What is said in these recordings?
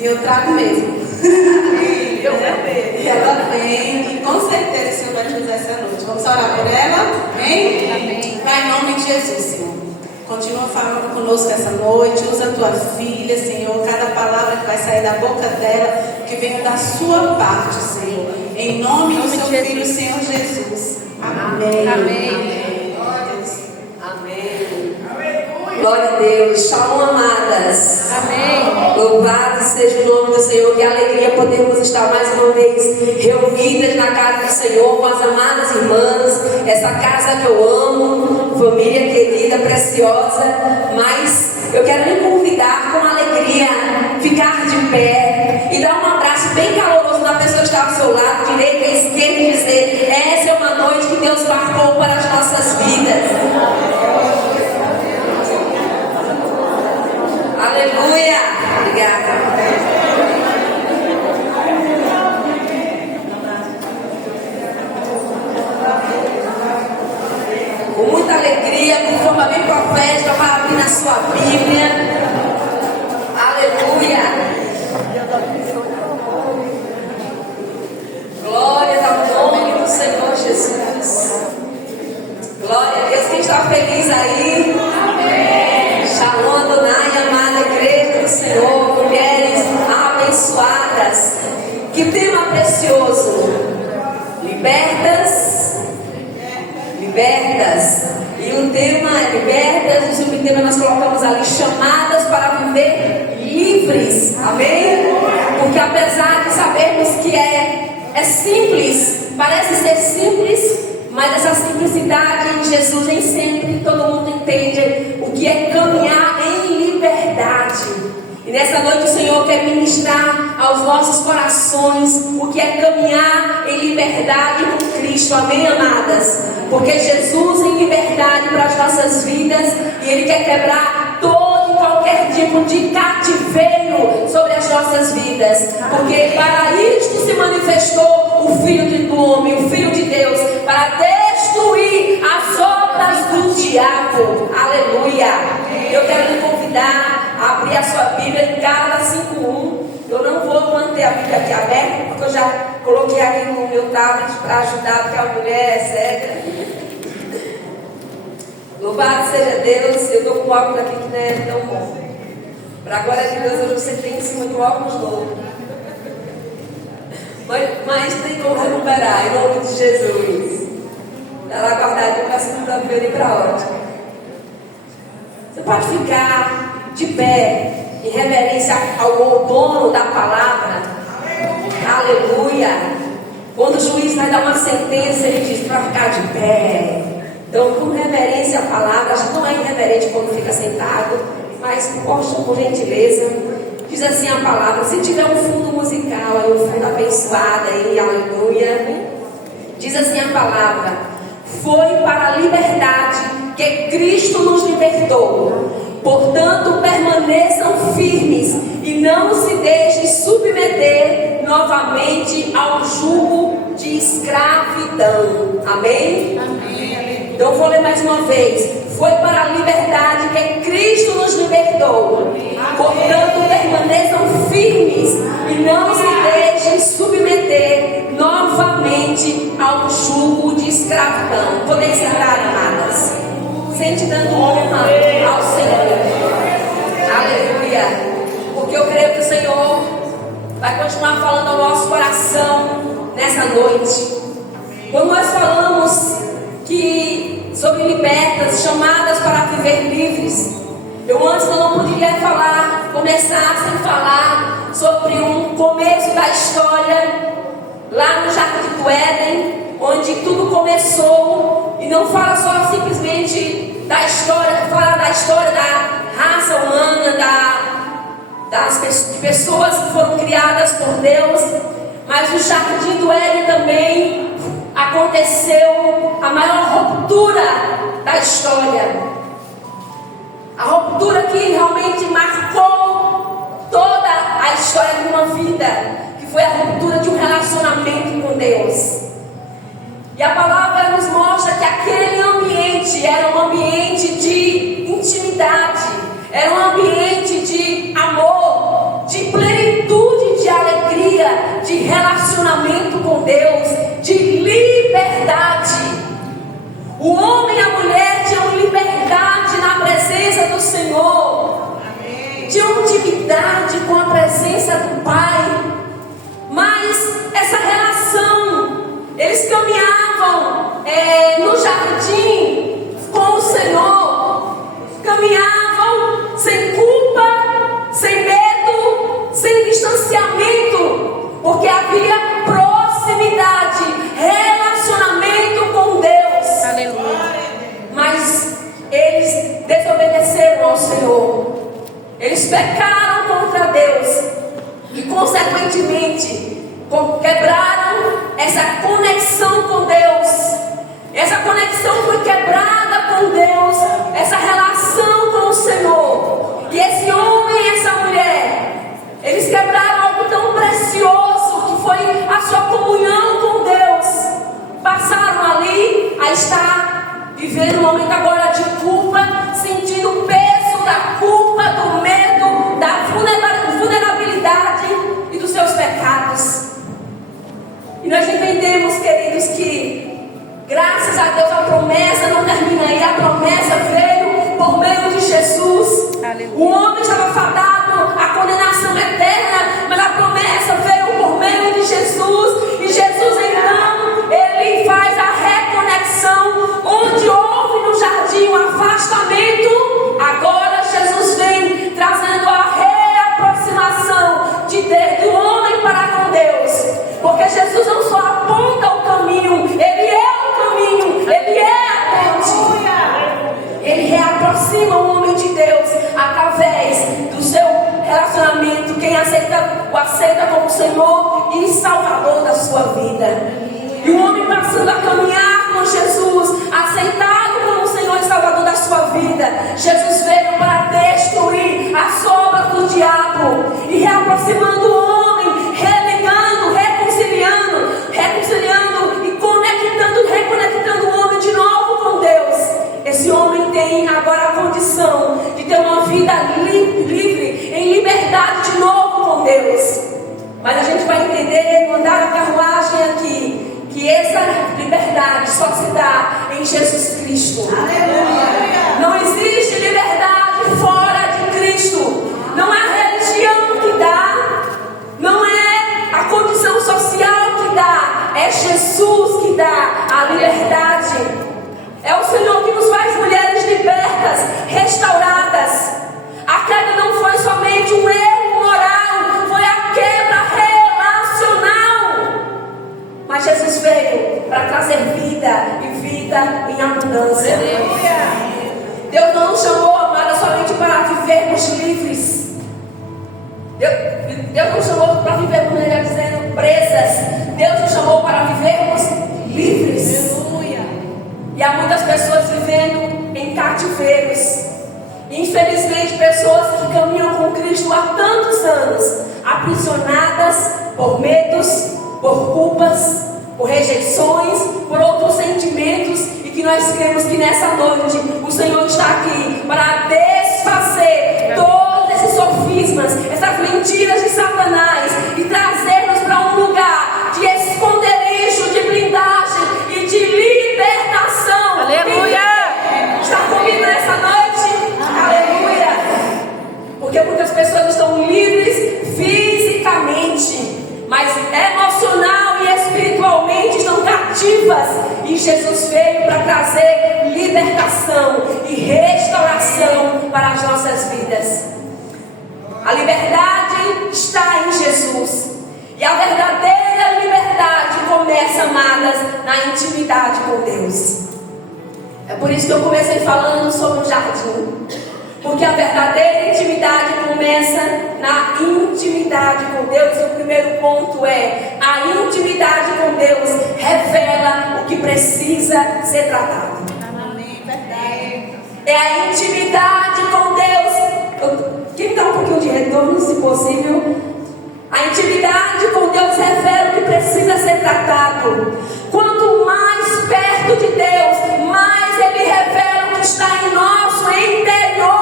E eu trago mesmo. Eu também. E ela vem, e com certeza o Senhor vai nos usar essa noite. Vamos orar por ela? Amém? Amém. Pai, em nome de Jesus, Senhor. Continua falando conosco essa noite. Usa a tua filha, Senhor. Cada palavra que vai sair da boca dela, que venha da sua parte, Senhor. Em nome do seu filho, Senhor Jesus. Amém. Amém. Amém. Glória a Deus. Shalom, amadas. Amém. Louvado seja o nome do Senhor. Que alegria podermos estar mais uma vez reunidas na casa do Senhor com as amadas irmãs. Essa casa que eu amo, família querida, preciosa. Mas eu quero lhe convidar com alegria, ficar de pé e dar um abraço bem caloroso na pessoa que está ao seu lado, direita e esquerda, e dizer: essa é uma noite que Deus marcou para as nossas vidas. Aleluia! Obrigada. Com muita alegria, com forma bem profética, vai abrir na sua Bíblia. Aleluia! Glória ao nome do Senhor Jesus. Glória a Deus. Quem está feliz aí? Amém. Shalom Adonai, amada igreja do Senhor, mulheres abençoadas. Que tema precioso. Libertas. Libertas. E o tema é libertas. E o subtema nós colocamos ali: chamadas para viver livres. Amém? Porque apesar de sabermos que é simples, parece ser simples, mas essa simplicidade em Jesus nem sempre todo mundo entende o que é caminhar em liberdade. E nessa noite o Senhor quer ministrar aos nossos corações o que é caminhar em liberdade com Cristo. Amém, amadas? Porque Jesus em liberdade para as nossas vidas, e Ele quer quebrar todo e qualquer tipo de cativeiro sobre as nossas vidas. Porque para isto se manifestou o Filho do Homem, o Filho de Deus, para destruir as obras do diabo. Aleluia! Eu quero lhe convidar a abrir a sua Bíblia em Gálatas 5:1. Eu não vou manter a Bíblia aqui aberta, porque eu já coloquei aqui no meu tablet para ajudar, porque a mulher é cega. Louvado seja Deus. Eu estou com o óculos aqui que não é tão bom. Para a glória de Deus, hoje você tem em cima do óculos novo. Mas tem como recuperar, em nome de Jesus. Ela guardadinha para segunda-feira e para a ótima. Você pode ficar de pé em reverência ao dono da palavra. Aleluia. Quando o juiz vai dar uma sentença, ele diz para ficar de pé. Então, com reverência à palavra, já não é irreverente quando fica sentado, mas por gentileza, diz assim a palavra. Se tiver um fundo musical, aí um fundo abençoado aí, aleluia. Diz assim a palavra: foi para a liberdade que Cristo nos libertou. Portanto, permaneçam firmes e não se deixem submeter novamente ao jugo de escravidão. Amém? Amém. Então vou ler mais uma vez. Foi para a liberdade que Cristo nos libertou. Portanto, permaneçam firmes e não se deixem submeter novamente ao jugo de escravidão. Podem sentar, amadas. Sente dando honra ao Senhor. Aleluia. Porque eu creio que o Senhor vai continuar falando ao nosso coração nessa noite. Quando nós falamos sobre libertas, chamadas para viver livres, eu antes não poderia começar sem falar sobre um começo da história lá no Jardim do Éden, onde tudo começou. E não fala só simplesmente da história, fala da história da raça humana, das pessoas que foram criadas por Deus. Mas no Jardim do Éden também aconteceu a maior ruptura da história. A ruptura que realmente marcou toda a história de uma vida, que foi a ruptura de um relacionamento com Deus. E a palavra nos mostra que aquele ambiente era um ambiente de intimidade, era um ambiente de amor, de plenitude. O homem e a mulher tinham liberdade na presença do Senhor. Tinham intimidade com a presença do Pai. Mas essa relação, eles caminhavam no jardim com o Senhor. Caminhavam sem culpa, sem medo, sem distanciamento, porque havia proximidade, relacionamento com Deus. Aleluia. Mas eles desobedeceram ao Senhor. Eles pecaram contra Deus e, consequentemente, quebraram essa conexão com Deus. Essa conexão foi quebrada com Deus, essa relação com o Senhor. E esse homem e essa mulher, eles quebraram algo tão precioso que foi a sua comunhão com Deus. Passaram ali a estar vivendo um momento agora de culpa, sentindo o peso da culpa, do medo, da vulnerabilidade e dos seus pecados. E nós entendemos, queridos, que graças a Deus a promessa não termina aí. A promessa veio por meio de Jesus. Aleluia. O homem estava fadado à condenação eterna, mas a promessa veio por meio de Jesus. E Jesus então, ele faz a reconexão. Onde houve no jardim um afastamento, agora Jesus vem trazendo a reaproximação de Deus, do homem para com Deus. Porque Jesus não só aponta o caminho, Ele é o caminho, Ele é a ponte. Ele reaproxima o homem de Deus através do seu relacionamento. Quem aceita, o aceita como Senhor e Salvador da sua vida. E o homem passando a caminhar com Jesus, aceitado como Senhor e Salvador da sua vida. Jesus veio para destruir as obras do diabo e reaproximando o homem, religando, reconciliando e reconectando o homem de novo com Deus. Esse homem tem agora a condição de ter uma vida livre, em liberdade de novo com Deus. Mas a gente vai entender, no andar da carruagem aqui, que essa liberdade só se dá em Jesus Cristo. Aleluia. Não existe liberdade fora de Cristo. Não é a religião que dá, não é a condição social que dá, é Jesus que dá a liberdade. É o Senhor que nos faz mulheres libertas, restauradas. A queda não foi somente um erro moral, foi a quebra relacional. Mas Jesus veio para trazer vida e vida em abundância. Deus não nos chamou, amada, somente para vivermos livres. Deus nos chamou para vivermos, melhor dizendo, presas. Deus nos chamou para vivermos livres. Aleluia. E há muitas pessoas vivendo em cativeiros. Infelizmente, pessoas que caminham com Cristo há tantos anos, aprisionadas por medos, por culpas, por rejeições, por outros sentimentos, e que nós cremos que nessa noite o Senhor está aqui para desfazer todos esses sofismas, essas mentiras de Satanás e trazer-nos para um lugar de esconderijo, de blindagem e de libertação. Aleluia! Está comigo nessa noite? Aleluia! Porque muitas pessoas estão livres fisicamente, mas emocional e espiritualmente estão cativas. E Jesus veio para trazer libertação e restauração para as nossas vidas. A liberdade está em Jesus. E a verdadeira liberdade começa, amadas, na intimidade com Deus. É por isso que eu comecei falando sobre o jardim. Porque a verdadeira intimidade começa na intimidade com Deus. E o primeiro ponto é: a intimidade com Deus revela o que precisa ser tratado. Amém. Verdade. É a intimidade com Deus. Quem dá um pouquinho de retorno, se possível? A intimidade com Deus revela o que precisa ser tratado. Quanto mais perto de Deus, mais Ele revela o que está em nosso interior.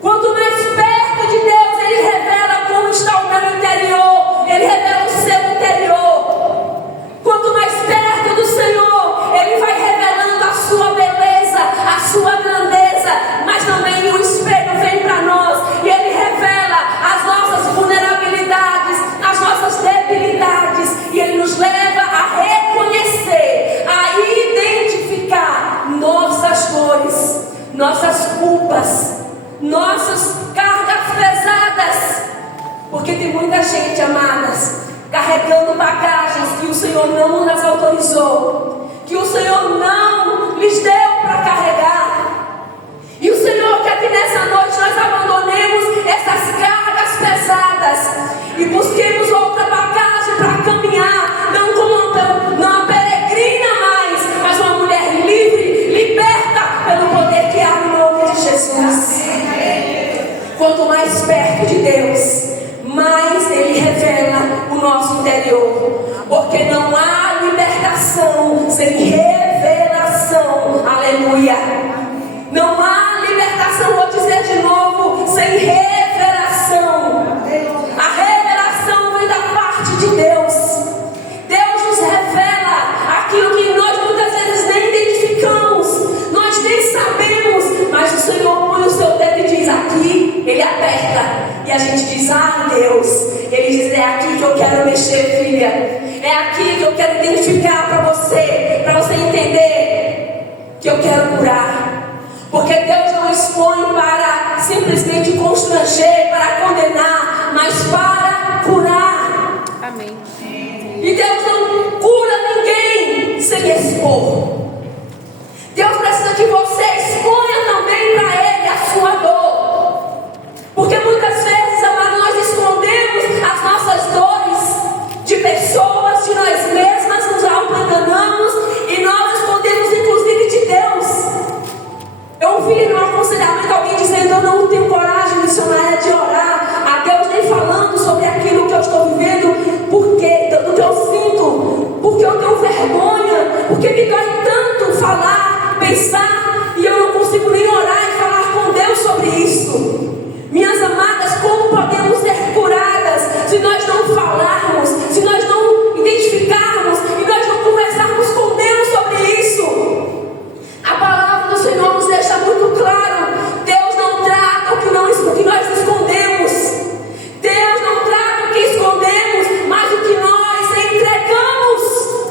Quanto mais perto de Deus, Ele revela como está o meu interior. Ele revela o seu interior. Quanto mais perto do Senhor, Ele vai revelar Senhor não nas autorizou, que o Senhor não lhes deu para carregar. E o Senhor quer que nessa noite nós abandonemos essas cargas pesadas e busquemos outra bagagem para caminhar, não como uma peregrina mais, mas uma mulher livre, liberta pelo poder que há no nome de Jesus. Quanto mais perto de Deus, mais Ele revela o nosso interior, porque não há libertação sem revelação. Aleluia. Não há libertação, vou dizer de novo, sem revelação. A revelação vem da parte de Deus. Deus nos revela aquilo que nós muitas vezes nem identificamos, nós nem sabemos, mas o Senhor põe o seu dedo e diz aqui, Ele aperta, e a gente diz, ah Deus, Ele diz, é aqui que eu quero mexer, filha, é aqui que eu quero identificar para você entender que eu quero curar. Porque Deus não expõe para simplesmente constranger, para condenar, mas para curar. Amém. E Deus não cura ninguém sem expor. Deus precisa que você exponha também para Ele a sua dor. Porque muitas vezes, amado, nós escondemos as nossas dores de pessoas, de nós mesmas, nos auto-enganamos e nós escondemos inclusive de Deus. Eu ouvi no aconselhamento alguém dizendo, eu não tenho coragem missionária de orar a Deus nem falando sobre aquilo que eu estou vivendo, porque do que eu sinto, porque eu tenho vergonha, porque me dói tanto falar, pensar, e eu não consigo nem orar e falar com Deus sobre isso. Minhas amadas, como podemos ser curadas se nós não falarmos, se nós não identificarmos e nós não conversarmos com Deus sobre isso? A palavra do Senhor nos deixa muito claro, Deus não trata o que nós escondemos, Deus não trata o que escondemos, mas o que nós entregamos.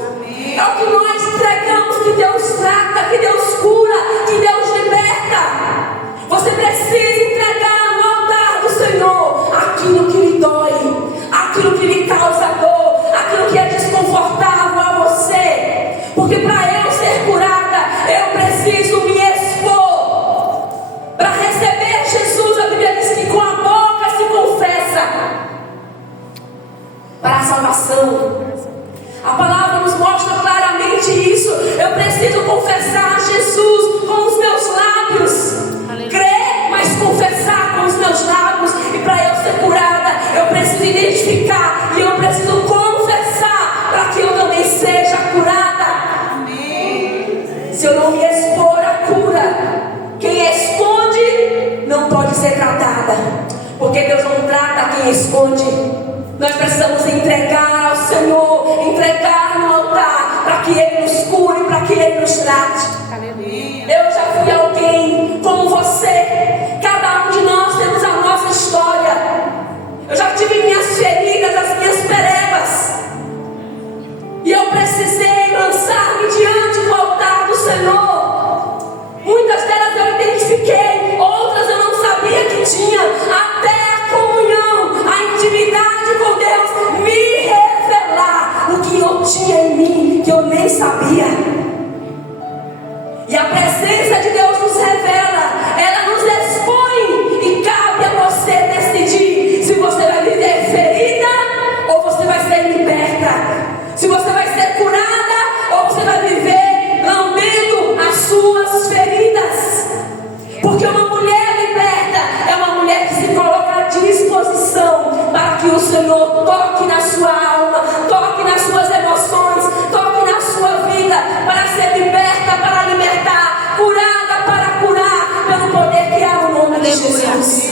Amém. É o que nós entregamos que Deus trata, que Deus cura, que Deus liberta. Você precisa entregar no altar do Senhor aquilo que lhe dói, aquilo que lhe causa dor, aquilo que é desconfortável a você, porque para eu ser curada, eu preciso me expor. Para receber Jesus, a Bíblia diz que com a boca se confessa para a salvação. A palavra nos mostra claramente isso. Eu preciso confessar Jesus com os meus lábios, crer, mas confessar com os meus lábios. E para eu ser curada, eu preciso identificar e eu preciso confessar para que eu também seja curada. Se eu não me expor à cura, quem esconde não pode ser tratada, porque Deus não trata quem esconde. Nós precisamos entregar ao Senhor, entregar no altar, para que Ele nos cure, para que Ele nos trate. Eu já fui alguém como você. Cada um de nós temos a nossa história. Eu já tive minhas feridas, as minhas perebas, e eu precisei lançar-me diante do altar do Senhor. Muitas delas eu identifiquei, outras eu não sabia que tinha. Até a comunhão, a intimidade com Deus me revelar o que eu tinha em mim, que eu nem sabia. E a presença de Deus nos revela, ela nos expõe, e cabe a você decidir se você vai viver ferida ou você vai ser liberta. Se você vai ser curada ou você vai viver lambendo as suas feridas. Porque uma mulher liberta é uma mulher que se coloca à disposição para que o Senhor toque na sua alma, toque nas suas emoções, toque na sua vida, para ser liberta, para libertar, curada para curar, pelo poder que há no nome de Jesus.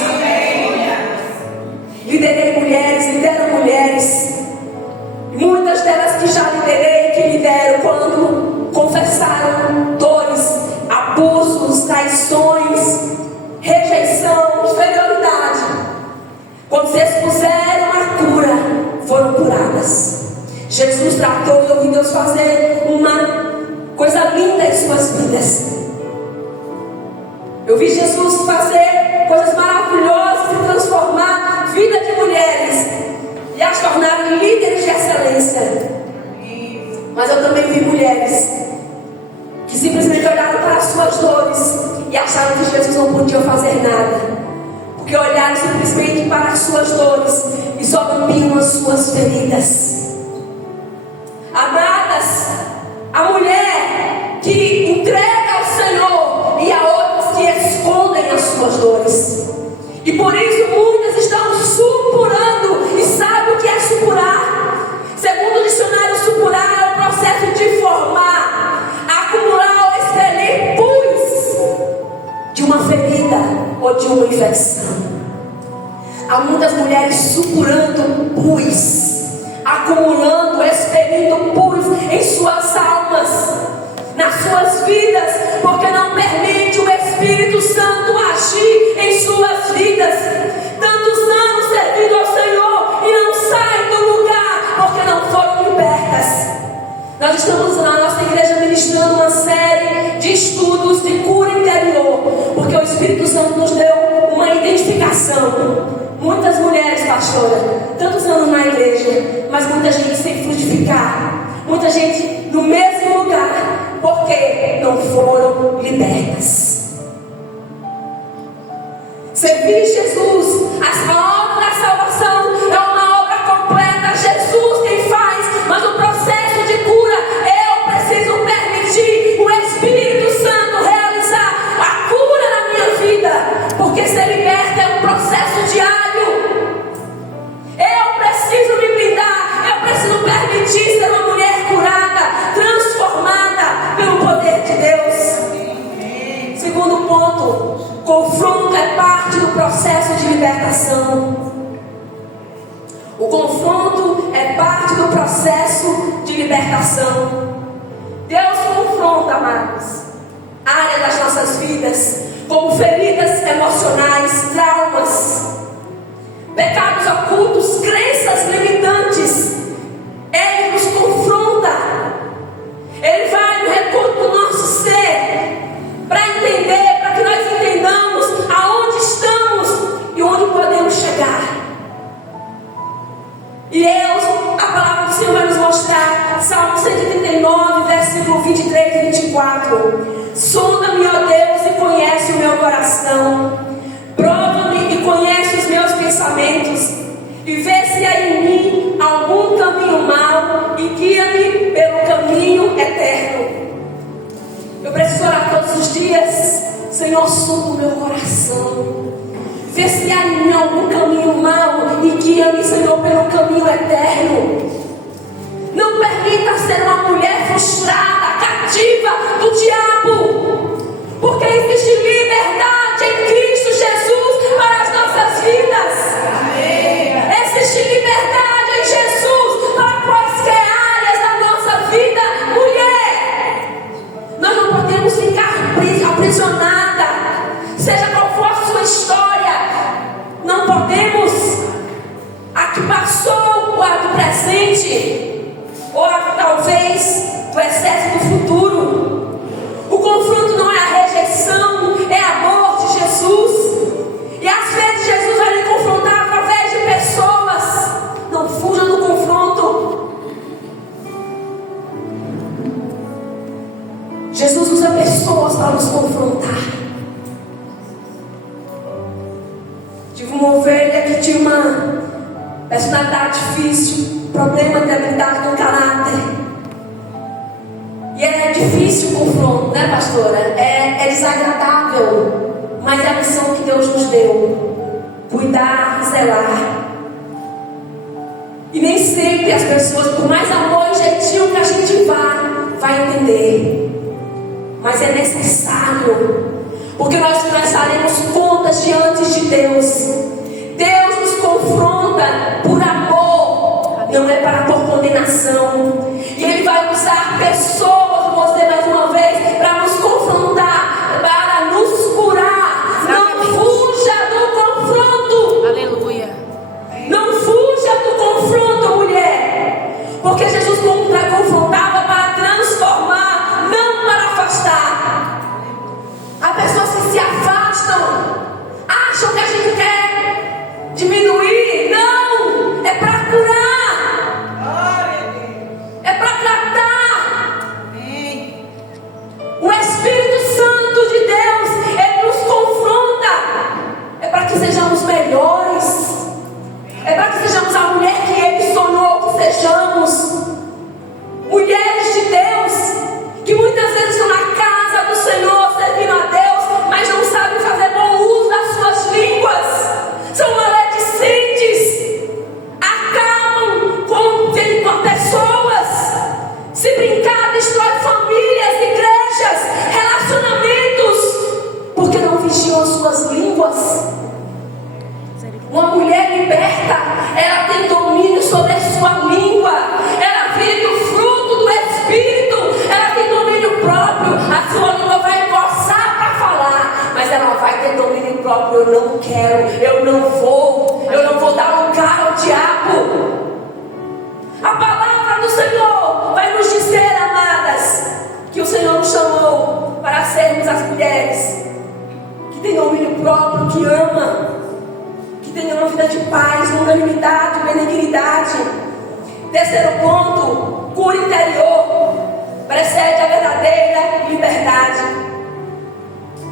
Liderei mulheres, lidero mulheres. Muitas delas que já liderei, que lidero, quando confessaram dores, abusos, traições, rejeição, inferioridade, quando se expuseram à cura, foram curadas. Jesus tratou, e eu vi Deus fazer uma coisa linda em suas vidas. Eu vi Jesus fazer coisas maravilhosas e transformar a vida de mulheres e as tornarem líderes de excelência. só lambiam as suas feridas. Amadas, a mulher que entrega ao Senhor e há outras que escondem as suas dores. E por isso muitas estão supurando. E sabe o que é supurar? Segundo o dicionário, supurar é o processo de formar, acumular ou expelir pus de uma ferida ou de uma infecção. Há muitas mulheres supurando pus, acumulando, expelindo pus em suas almas, nas suas vidas, porque não permite o Espírito Santo agir em suas vidas. Tantos anos servindo ao Senhor e não saem do lugar porque não foram libertas. Nós estamos na nossa igreja ministrando uma série de estudos de cura interior, porque o Espírito Santo nos deu uma identificação. Muitas mulheres, pastora, tantos anos na igreja, mas muita gente sem frutificar, muita gente no mesmo lugar, porque não foram libertas. Servir Jesus, a obra da salvação é uma obra completa. Jesus quem faz, mas o processo de cura eu preciso permitir o Espírito Santo realizar a cura na minha vida, porque ser liberta é um processo diário. Eu preciso me blindar, eu preciso permitir ser uma mulher curada, transformada pelo poder de Deus. Segundo ponto, confronto é parte do processo de libertação. O confronto é parte do processo de libertação. Deus confronta, amados, áreas das nossas vidas, como feridas emocionais, traumas, pecados ocultos, crenças limitantes. Ele nos confronta. Ele vai no recuo do nosso ser para entender, para que nós entendamos aonde estamos e onde podemos chegar. E Deus, a palavra do Senhor vai nos mostrar, Salmo 139, versículo 23 e 24. Sonda-me, ó Deus, e conhece o meu coração. Prova-me e conhece os meus pensamentos. E vê se há em mim algum caminho mau e guia-me pelo caminho eterno. Eu preciso orar todos os dias. Senhor, sonda o meu coração. Vê se há em mim algum caminho mau e guia-me, Senhor, pelo caminho eterno. Não permita ser uma mulher frustrada, cativa do diabo, porque existe liberdade em Cristo Jesus para as nossas vidas. Amém. Existe liberdade em Jesus para quaisquer áreas da nossa vida. Mulher, nós não podemos ficar aprisionada, seja qual for a sua história. Não podemos. A que passou, ou a do presente, ou a, talvez do excesso do futuro. O confronto não é a rejeição, é amor de Jesus. E às vezes Jesus vai lhe confrontar através de pessoas. Não fuja do confronto. Jesus usa pessoas para nos confrontar. Tive uma ovelha que tinha uma personalidade difícil, problema de habilidade no caráter. E é difícil o confronto, né, pastora? É desagradável, mas é a missão que Deus nos deu: cuidar e zelar. E nem sempre as pessoas, por mais amor e jeitinho que a gente vai entender. Mas é necessário, porque nós prestaremos contas diante de Deus. Deus nos confronta por amor, não é para por condenação. E Ele vai usar pessoas, vou dizer mais uma vez, para nos confrontar, para nos curar. Não fuja do confronto. Aleluia. Não fuja do confronto, mulher, porque Jesus confrontava para transformar, não para afastar. Há pessoas que se afastam, acham que a gente quer sejamos mulheres de Deus, que muitas vezes estão na casa do Senhor, servindo a Deus, mas não sabem fazer bom uso das suas línguas. São maledicentes, acabam com pessoas. Se brincar, destrói famílias, igrejas, relacionamentos, porque não vigiam as suas línguas. Uma mulher liberta, ela tem domínio sobre a sua língua, ela vive o fruto do Espírito, ela tem domínio próprio. A sua língua vai coçar para falar, mas ela vai ter domínio próprio. Eu não quero, eu não vou dar lugar ao diabo. A palavra do Senhor vai nos dizer, amadas, que o Senhor nos chamou para sermos as mulheres que têm domínio próprio, que ama, que tenha uma vida de paz, longanimidade, benignidade. Terceiro ponto, cura interior precede a verdadeira liberdade.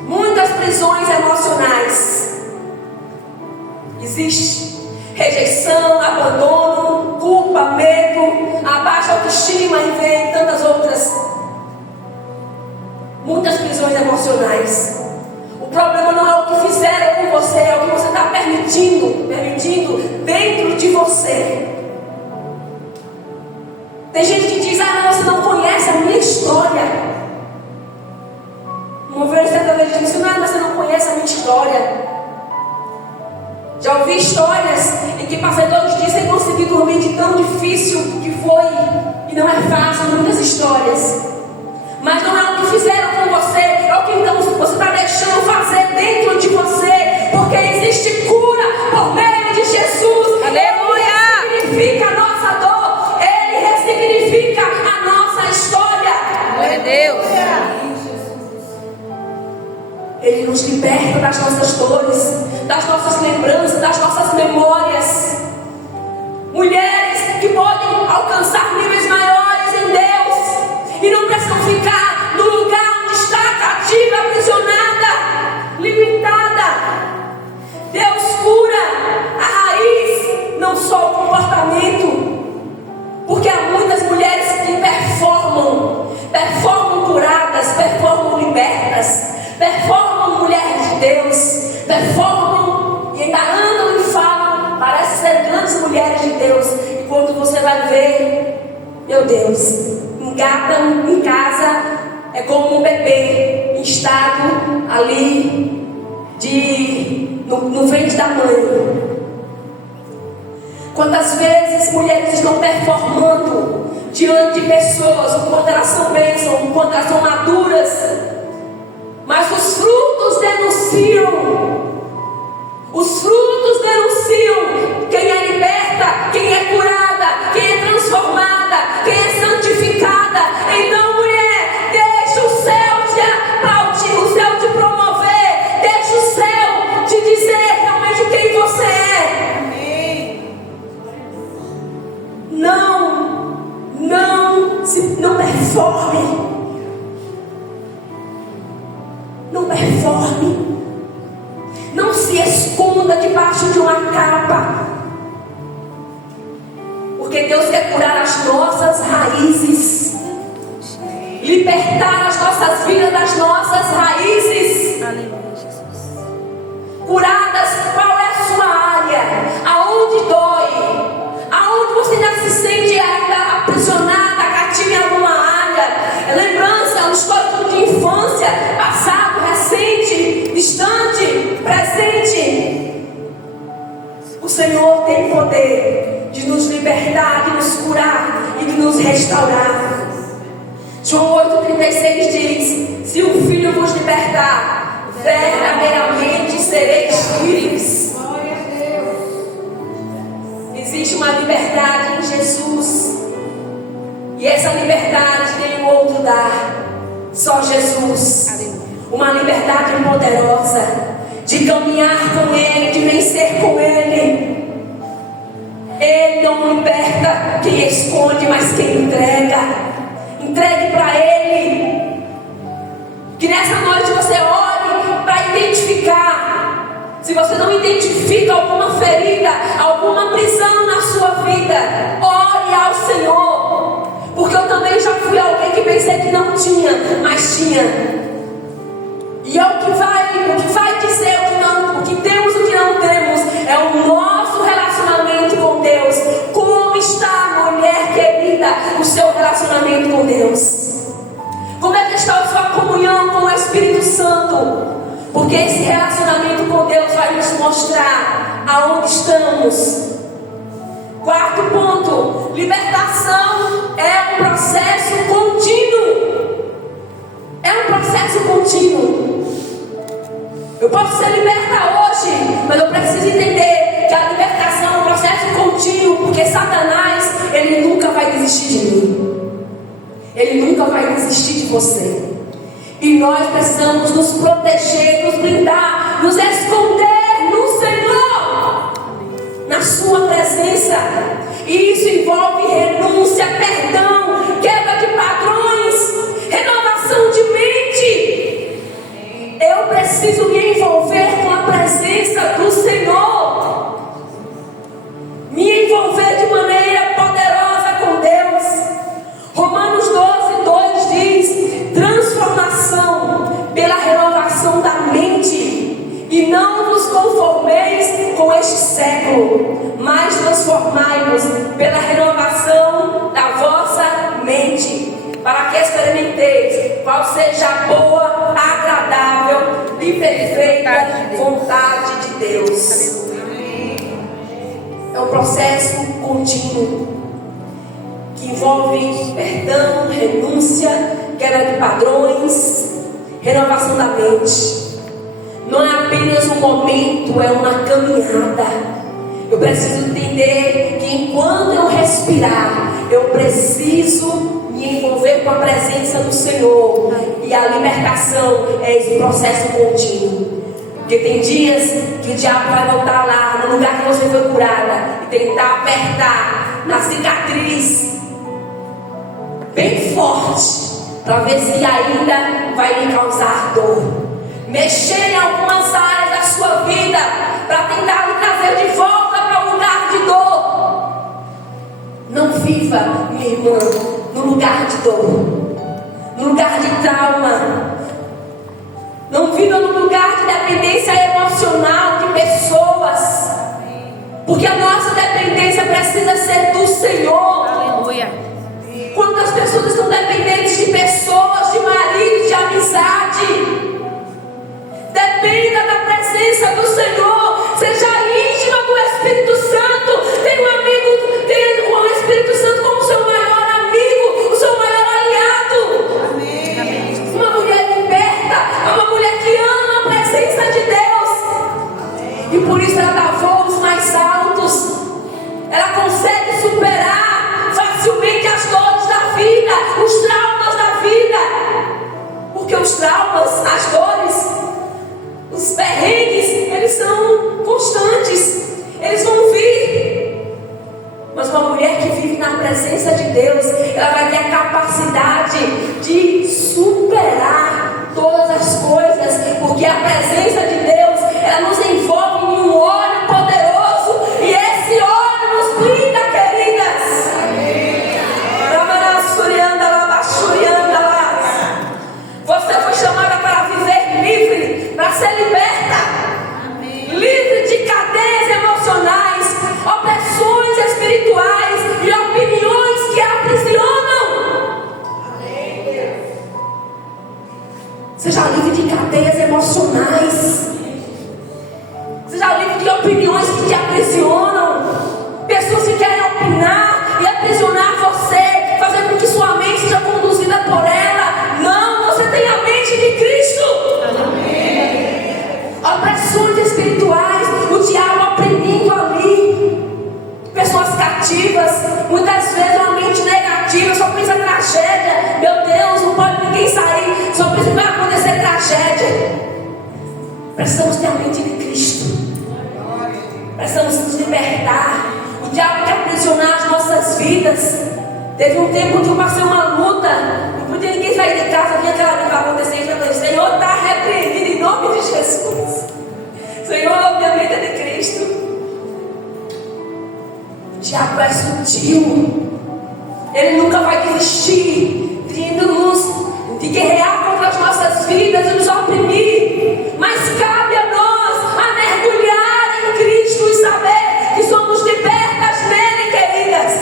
Muitas prisões emocionais. Existe rejeição, abandono, culpa, medo, a baixa autoestima e vem tantas outras. Muitas prisões emocionais. O problema não é o que fizeram com você, é o que você está permitindo dentro de você. Tem gente que diz, não, você não conhece a minha história. Uma vez certa vez disse, não, você não conhece a minha história. Já ouvi histórias em que passei 2 dias sem conseguir dormir de tão difícil que foi. E não é fácil, muitas histórias. Mas não é o que fizeram com você, é o que então você está deixando fazer dentro de você, porque existe cura por meio de Jesus. Aleluia! Ele ressignifica a nossa dor, Ele ressignifica a nossa história. Glória a Deus. Ele nos liberta das nossas dores, das nossas lembranças, das nossas memórias. Mulheres que podem alcançar níveis maiores em Deus e não precisam ficar no lugar onde está cativa, aprisionada, limitada. Deus cura a raiz, não só o comportamento, porque há muitas mulheres que performam curadas, performam libertas, performam mulheres de Deus, performam e ainda andam e falam, parecem ser grandes mulheres de Deus, e quando você vai ver, meu Deus, engatam em casa, é como um bebê em estado ali no ventre da mãe. Quantas vezes mulheres estão performando diante de pessoas, o quanto elas são bênçãos, o quanto elas são maduras, mas os frutos denunciam. Os frutos denunciam quem é liberta, quem é curada, quem é transformada, quem é santificada. Então, mulher, deixa o céu te promover, deixa o céu te dizer realmente quem você é. Amém. Não performe. Não performe. Não se esconda debaixo de uma capa. Porque Deus quer curar as nossas raízes. Libertar as nossas vidas das nossas raízes. Aleluia, Jesus. Curadas, qual é a sua área? Aonde dói? Aonde você ainda se sente ainda aprisionada, cativa em alguma área? Lembrança, um histórico de infância, passado, recente, distante, presente. O Senhor tem poder de nos libertar, de nos curar e de nos restaurar. João 8,36 diz: se o Filho vos libertar, verdadeiramente sereis livres. Glória a Deus. Existe uma liberdade em Jesus, e essa liberdade nenhum outro dá, só Jesus. Uma liberdade poderosa de caminhar com Ele, de vencer com Ele. Ele não liberta quem esconde, mas quem entrega. Entregue para Ele. Que nessa noite você ore para identificar. Se você não identifica alguma ferida, alguma prisão na sua vida, ore dizer que não tinha, mas tinha. E é o que vai dizer o que temos e o que não temos. É o nosso relacionamento com Deus. Como está, mulher querida, o seu relacionamento com Deus? Como é que está a sua comunhão com o Espírito Santo? Porque esse relacionamento com Deus vai nos mostrar aonde estamos. Quarto ponto: libertação é um processo contínuo. É um processo contínuo. Eu posso ser liberta hoje, mas eu preciso entender que a libertação é um processo contínuo, porque Satanás, ele nunca vai desistir de mim. Ele nunca vai desistir de você. E nós precisamos nos proteger, nos blindar, nos esconder no Senhor, na sua presença. E isso envolve renúncia, perdão, quebra de padrões, renovação de mente. Eu preciso me envolver com a presença do Senhor, me envolver de maneira poderosa com Deus. Romanos 12:2 diz: transformação pela renovação da mente, e não vos conformeis com este século, mas transformai-vos pela renovação da vossa mente, para que experimenteis qual seja a boa, agradável e perfeita vontade de Deus. É um processo contínuo que envolve perdão, renúncia, quebra de padrões, renovação da mente. Não é apenas um momento, é uma caminhada. Eu preciso entender que enquanto eu respirar, eu preciso me envolver com a presença do Senhor. E a libertação é esse processo contínuo. Porque tem dias que o diabo vai voltar lá no lugar que você foi curada e tentar apertar na cicatriz bem forte, para ver se ainda vai lhe causar dor. Mexer em algumas áreas da sua vida para tentar lhe trazer de volta para um lugar de dor. Não viva, minha irmã, no lugar de dor, no lugar de trauma. Não viva no lugar de dependência emocional de pessoas, porque a nossa dependência precisa ser do Senhor. Aleluia. Quantas pessoas estão dependentes de pessoas, de marido, de amizade? Dependa da presença do Senhor. Seja íntima do Espírito Santo. Tenha um amigo, tenha o Espírito Santo como seu maior amigo, o seu maior aliado. Amém. Uma mulher liberta é uma mulher que ama a presença de Deus. E por isso ela dá voos mais altos. Ela consegue superar facilmente as dores da vida, os traumas da vida. Porque os traumas, as dores, os perrengues, eles são constantes, eles vão vir. Mas uma mulher que vive na presença de Deus, ela vai ter a capacidade de superar todas as coisas, porque a presença de Deus, ela nos envolve em um óleo poderoso, e esse óleo nos blinda, queridas. Você foi chamada para viver livre, para ser liberta. Amém. Livre de cadeias emocionais, opressões espirituais e opiniões que aprisionam. Amém. Seja livre de cadeias emocionais. Seja livre de opiniões que te aprisionam. Pessoas que querem opinar e aprisionar você, fazer com que sua mente seja conduzida por ela. Não, você tem a mente de Cristo. Amém. Opressões espirituais, o diabo aprendendo ali. Pessoas cativas, muitas vezes uma mente negativa, só pensa em tragédia. Meu Deus, não pode ninguém sair, só pensa que vai acontecer tragédia. Precisamos ter a mente de Cristo. Precisamos nos libertar. O diabo quer aprisionar as nossas vidas. Teve um tempo que eu passei uma luta, não podia ninguém sair de casa, vinha aquela luta acontecendo. Eu falei: Senhor, está repreendido em nome de Jesus. Senhor, minha mente é de Cristo. O diabo é sutil, ele nunca vai desistir de nos de guerrear contra as nossas vidas e nos oprimir, mas cabe a nós a mergulhar em Cristo e saber que somos libertas nele, queridas.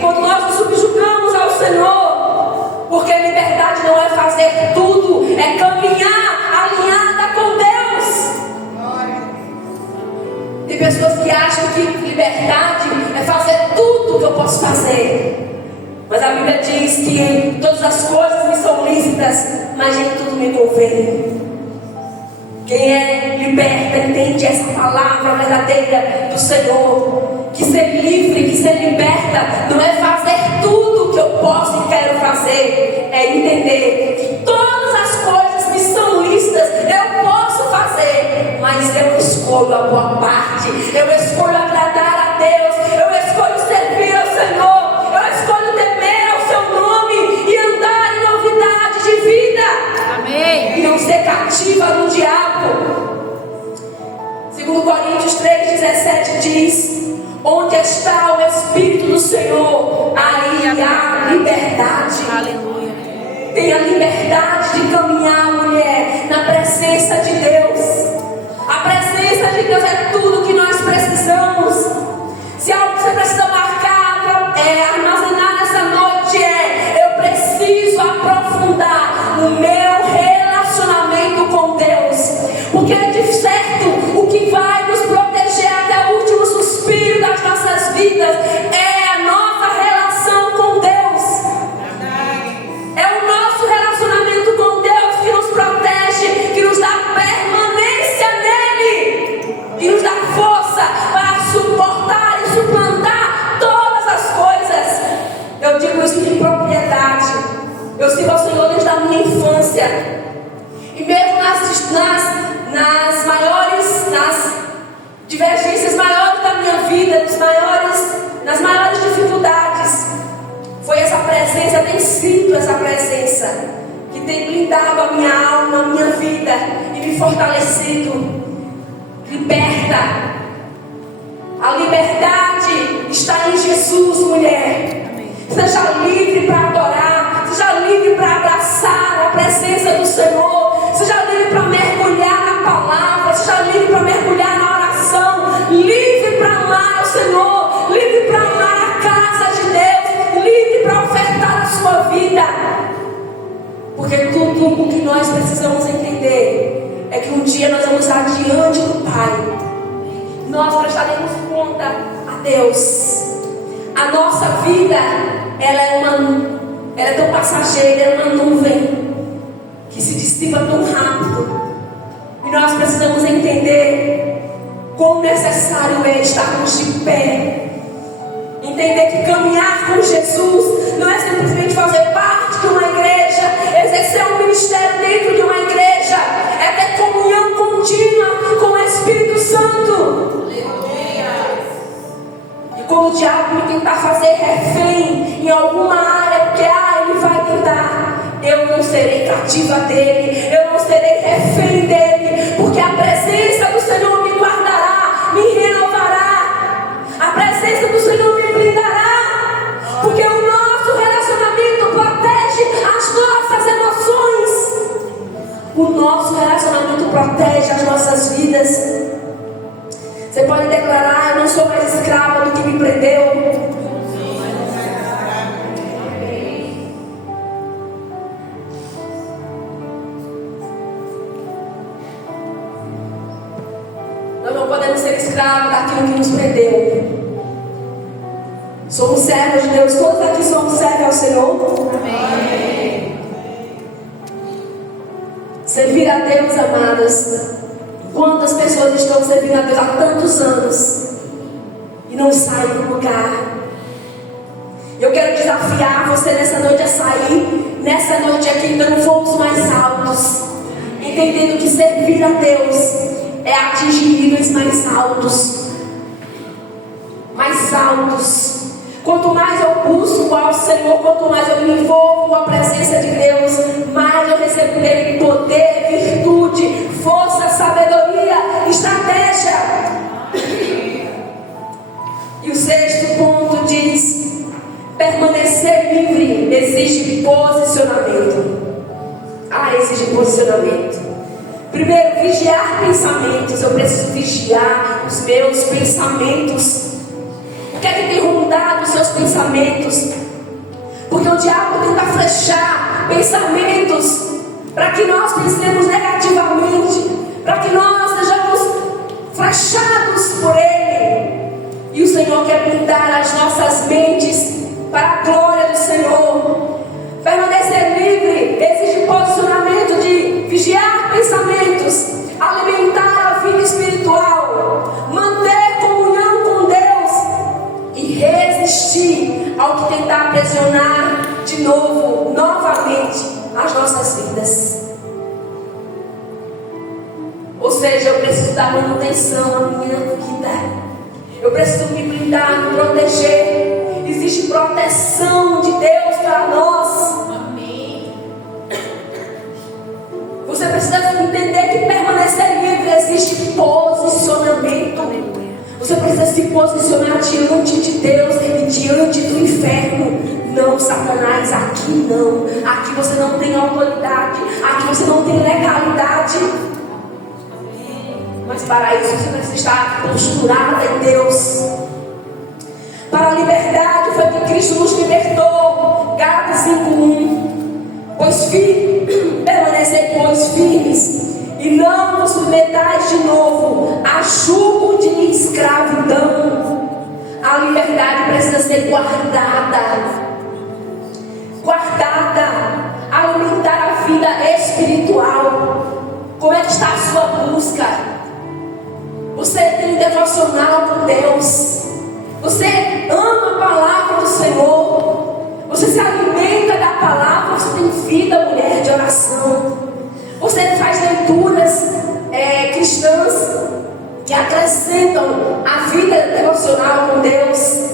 Quando nós nos subjugamos ao Senhor, porque liberdade não é fazer tudo, é caminhar alinhada com Deus. Tem pessoas que acham que liberdade é fazer tudo que eu posso fazer. Mas a Bíblia diz que todas as coisas me são lícitas, mas nem tudo me convém. Quem é liberta entende essa palavra verdadeira do Senhor. Que ser livre, que ser liberta não é fazer tudo que eu posso e quero fazer. É entender que todas as coisas me são lícitas, eu posso fazer, mas eu escolho a boa parte. Eu escolho agradar a Deus, eu escolho servir ao Senhor. Eu escolho temer ao seu nome e andar em novidade de vida. Amém. E não ser cativa do diabo. 2 Coríntios 3,17 diz: onde está o Espírito do Senhor, aí há liberdade. Aleluia. Tenha liberdade de caminhar, mulher, na presença de Deus. A presença de Deus é tudo que nós precisamos. Se algo que você precisa marcar, armazenar nessa noite, eu preciso aprofundar o meu relacionamento com Deus. Porque de certo, o que vai nos proteger até o último suspiro das nossas vidas é a nossa relação com Deus. É o nosso relacionamento com Deus que nos protege, que nos dá permanência nele e nos dá força para suportar e suplantar todas as coisas. Eu digo isso de propriedade. Eu sigo ao Senhor desde a minha infância. E mesmo nas divergências maiores da minha vida, nas maiores dificuldades, foi essa presença, tem sido essa presença que tem blindado a minha alma, a minha vida e me fortalecido. Liberta. A liberdade está em Jesus, mulher. Seja livre para adorar, seja livre para abraçar a presença do Senhor, seja livre para mergulhar na palavra, seja livre para mergulhar na oração, livre para amar ao Senhor, livre para amar a casa de Deus, livre para ofertar a sua vida. Porque tudo o que nós precisamos entender é que um dia nós vamos estar diante do Pai. Nós prestaremos conta a Deus. A nossa vida, ela é tão passageira, é uma nuvem que se dissipa tão rápido. E nós precisamos entender quão necessário é estarmos de pé. Entender que caminhar com Jesus não é simplesmente fazer parte de uma igreja, exercer um ministério dentro de uma igreja, é ter comunhão contínua com o Espírito Santo. E quando o diabo me tentar fazer refém em alguma área, porque ele vai tentar, eu não serei cativa dele, eu não serei refém dele, porque a presença do Senhor me guardará, me renovará, a presença do Senhor me blindará, porque o nosso relacionamento protege as nossas emoções, o nosso relacionamento protege as nossas vidas. Você pode declarar: eu não sou mais escrava do que me prendeu. Nós não podemos ser escravos daquilo que nos prendeu. Somos servos de Deus. Todos aqui somos servos ao Senhor. Amém. Servir a Deus, amadas. Quantas pessoas estão servindo a Deus há tantos anos e não saem do lugar? Eu quero desafiar você nessa noite a sair, nessa noite aqui, dando voos mais altos, entendendo que servir a Deus é atingir níveis mais altos. Mais altos. Quanto mais eu busco ao Senhor, quanto mais eu me envolvo com a presença de Deus, mais eu recebo dele poder, virtude, força, sabedoria, estratégia. E o 6º ponto diz: permanecer livre exige posicionamento. Vigiar exige posicionamento. Primeiro, vigiar pensamentos. Eu preciso vigiar os meus pensamentos. O que é que tem rondado os seus pensamentos? Porque o diabo tenta flechar pensamentos para que nós pensemos negativamente, para que nós sejamos flechados por ele. E o Senhor quer blindar as nossas mentes para a glória do Senhor. Permanecer livre exige posicionamento de vigiar pensamentos, alimentar a vida espiritual, manter comunhão com Deus e resistir ao que tentar aprisionar de novo, novamente, as nossas vidas. Ou seja, eu preciso dar manutenção à minha vida. Eu preciso me blindar, me proteger. Existe proteção de Deus para nós. Amém. Você precisa entender que permanecer livre existe posicionamento. Você precisa se posicionar diante de Deus e diante do inferno. Não, Satanás, aqui não. Aqui você não tem autoridade. Aqui você não tem legalidade. Mas para isso você precisa estar posturada em Deus. Para a liberdade foi que Cristo nos libertou. Gálatas 5:1. Permanecei, pois, firmes, e não vos submetais de novo a jugo de escravidão. A liberdade precisa ser guardada. Alimentar a vida espiritual. Como é que está a sua busca? Você tem devocional com Deus? Você ama a palavra do Senhor? Você se alimenta da palavra? Você tem vida, mulher, de oração? Você faz leituras cristãs que acrescentam a vida devocional com Deus,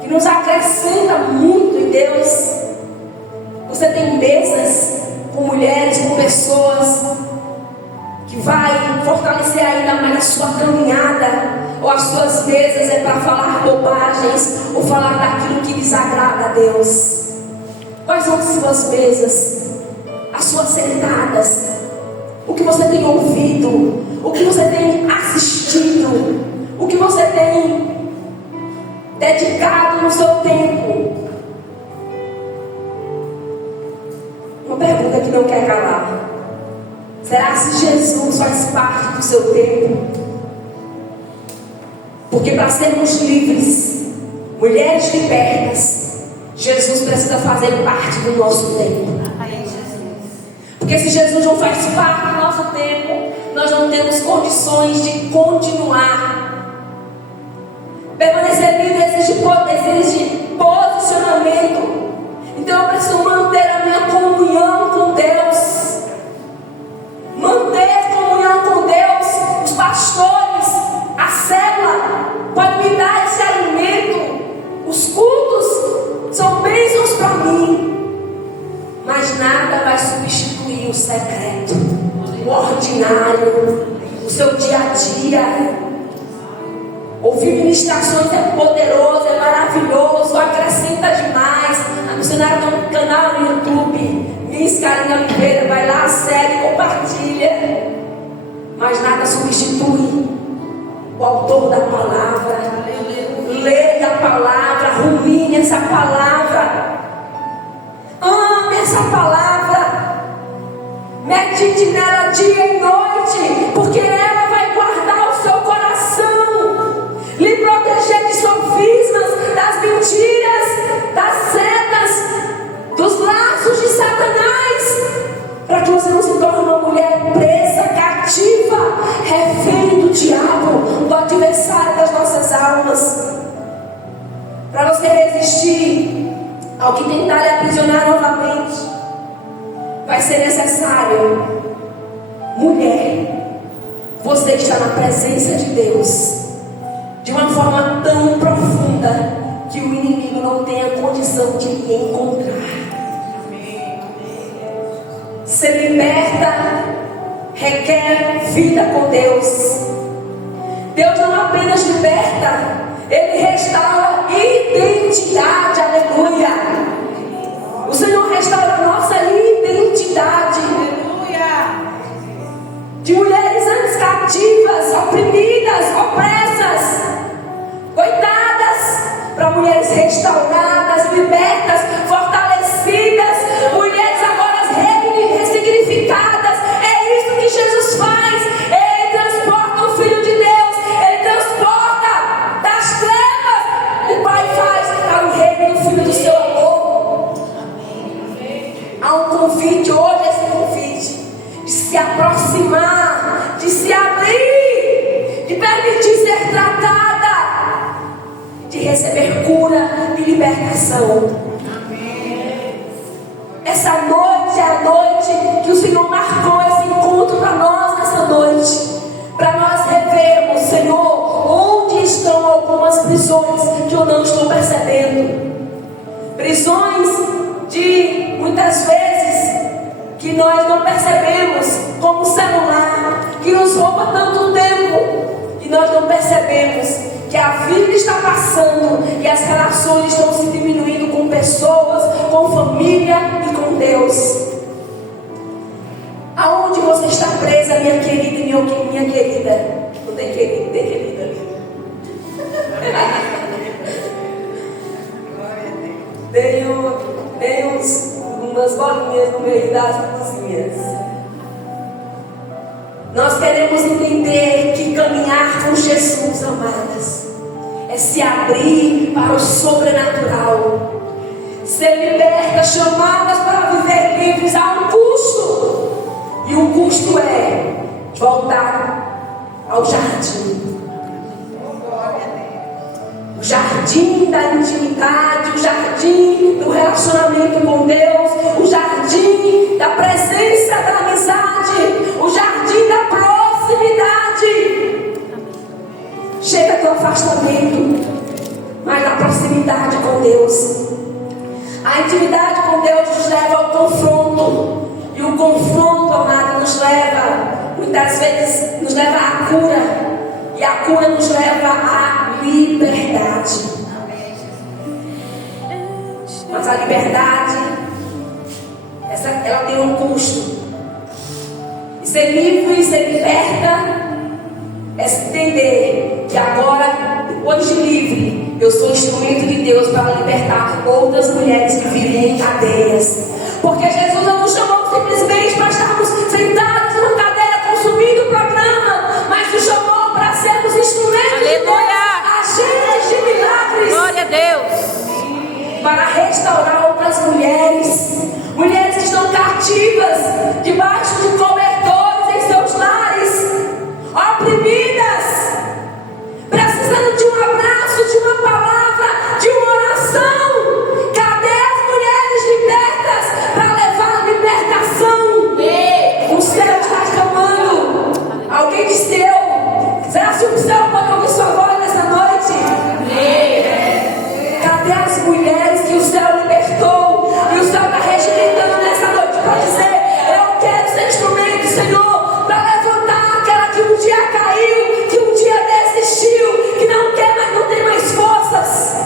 que nos acrescenta muito em Deus? Você tem mesas com mulheres, com pessoas que vai fortalecer ainda mais a sua caminhada? Ou as suas mesas é para falar bobagens, ou falar daquilo que desagrada a Deus? Quais são as suas mesas? As suas sentadas? O que você tem ouvido? O que você tem assistido? O que você tem dedicado no seu tempo? Uma pergunta que não quer calar. Será que Jesus faz parte do seu tempo? Porque para sermos livres, mulheres libertas, Jesus precisa fazer parte do nosso tempo. Porque se Jesus não faz parte do nosso tempo, nós não temos condições de continuar. Permanecer livre exige posicionamento. Então eu preciso manter a minha comunhão com Deus. Manter comunhão com Deus. Os pastores, a célula pode me dar esse alimento. Os cultos são bênçãos para mim. Mas nada vai substituir o secreto, o ordinário, o seu dia a dia. Ouvir ministrações é poderoso, é maravilhoso, acrescenta demais. A missionária tem um canal no YouTube, Miss Karina Oliveira, vai lá, segue, compartilha. Mas nada substitui o autor da palavra. Leia a palavra, rumine essa palavra. Ame essa palavra. Medite nela dia e noite, porque ela vai guardar o seu coração, lhe proteger de sofismas, das mentiras, das setas, dos laços de Satanás, para que você não se torne uma mulher presa, cativa, refém do diabo, do adversário das nossas almas. Para você resistir ao que tentar lhe aprisionar novamente, vai ser necessário, mulher, você estar na presença de Deus de uma forma tão profunda que o inimigo não tenha condição de lhe encontrar. Ser liberta requer vida com Deus. Deus não apenas liberta, Ele restaura identidade. Aleluia. O Senhor restaura a nossa identidade. restauradas, libertas, fortalecidas, mulheres agora ressignificadas. É isso que Jesus faz. Ele transporta o Filho de Deus, ele transporta das trevas. O Pai faz para o reino do Filho do seu amor. Há um convite hoje, esse convite de se aproximar, de se abrir, de permitir ser tratada, de receber cura e libertação. Essa noite é a noite que o Senhor marcou esse encontro para nós nessa noite, para nós revermos, Senhor, onde estão algumas prisões que eu não estou percebendo. Prisões de muitas vezes que nós não percebemos, como o celular, que nos rouba tanto tempo, e nós não percebemos que a vida está passando e as relações estão se diminuindo com pessoas, com família e com Deus. Aonde você está presa, minha querida e minha querida? Não tem querida, tem querida ali. Tem umas bolinhas no meio das cozinhas. Nós queremos entender que caminhar com Jesus, amadas, é se abrir para o sobrenatural, ser libertas, chamadas para viver livres a um custo, e o custo é voltar ao jardim. O jardim da intimidade, o jardim do relacionamento com Deus, o jardim da presença da amizade, o jardim da proximidade. Chega do afastamento, mas na proximidade com Deus. A intimidade com Deus nos leva ao confronto, e o confronto, amado, nos leva, muitas vezes, nos leva à cura. E a cura nos leva à liberdade. Mas a liberdade, ela tem um custo. E ser livre, ser liberta, é entender que agora, depois de livre, eu sou instrumento de Deus para libertar outras mulheres que vivem em cadeias. Porque Jesus não nos chamou simplesmente para estarmos sentados numa cadeira consumindo o programa, mas nos chamou para sermos instrumentos de Deus, agentes de milagres. Glória a Deus. Para restaurar outras mulheres, mulheres que estão cativas, debaixo de cobertores em seus lares, oprimidas, precisando de um abraço, de uma palavra, de uma oração. Cadê as mulheres libertas para levar a libertação? O céu está clamando. Alguém disse eu? Será que o céu pode ouvir sua voz nessa noite? Cadê as mulheres que o céu libertou e o céu está regimentando nessa noite para dizer: eu quero ser instrumento, Senhor, para levantar aquela que um dia caiu, que um dia desistiu, que não quer, mas não tem mais forças.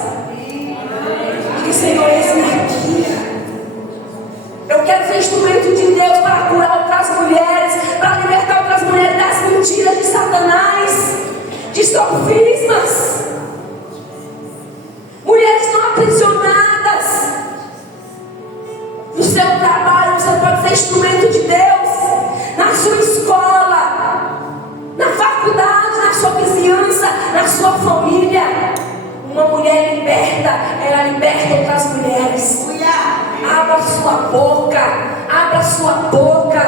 E Senhor, eis-me aqui. Eu quero ser instrumento de Deus para curar outras mulheres, para libertar outras mulheres das mentiras de Satanás, de sofismas. Mulheres não aprisionadas. No seu trabalho você pode ser instrumento de Deus. Na sua escola, na faculdade, na sua vizinhança, na sua família. Uma mulher liberta, ela liberta outras mulheres. Abra sua boca, abra sua boca.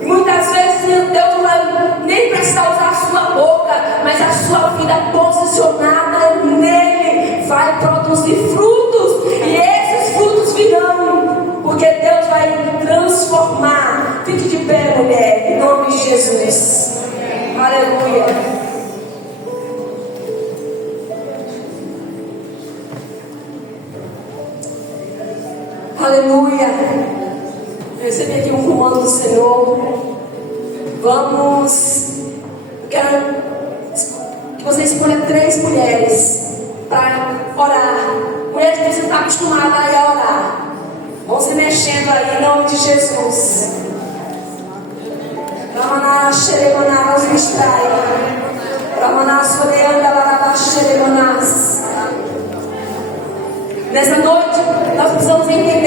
E muitas vezes Deus não vai nem precisar usar a sua boca, mas a sua vida posicionada nele vai produzir frutos, e esses frutos virão, porque Deus vai transformar. Fique de pé, mulher, em nome de Jesus. Aleluia. Aleluia. Recebi aqui um comando do Senhor. Quero que você escolha 3 mulheres para orar. Mulheres que você está acostumada a orar. Vão se mexendo aí em nome de Jesus. Ramana xeremanás nos distraia. Ramana soreanda larabaxeremanás. Nessa noite, nós precisamos entender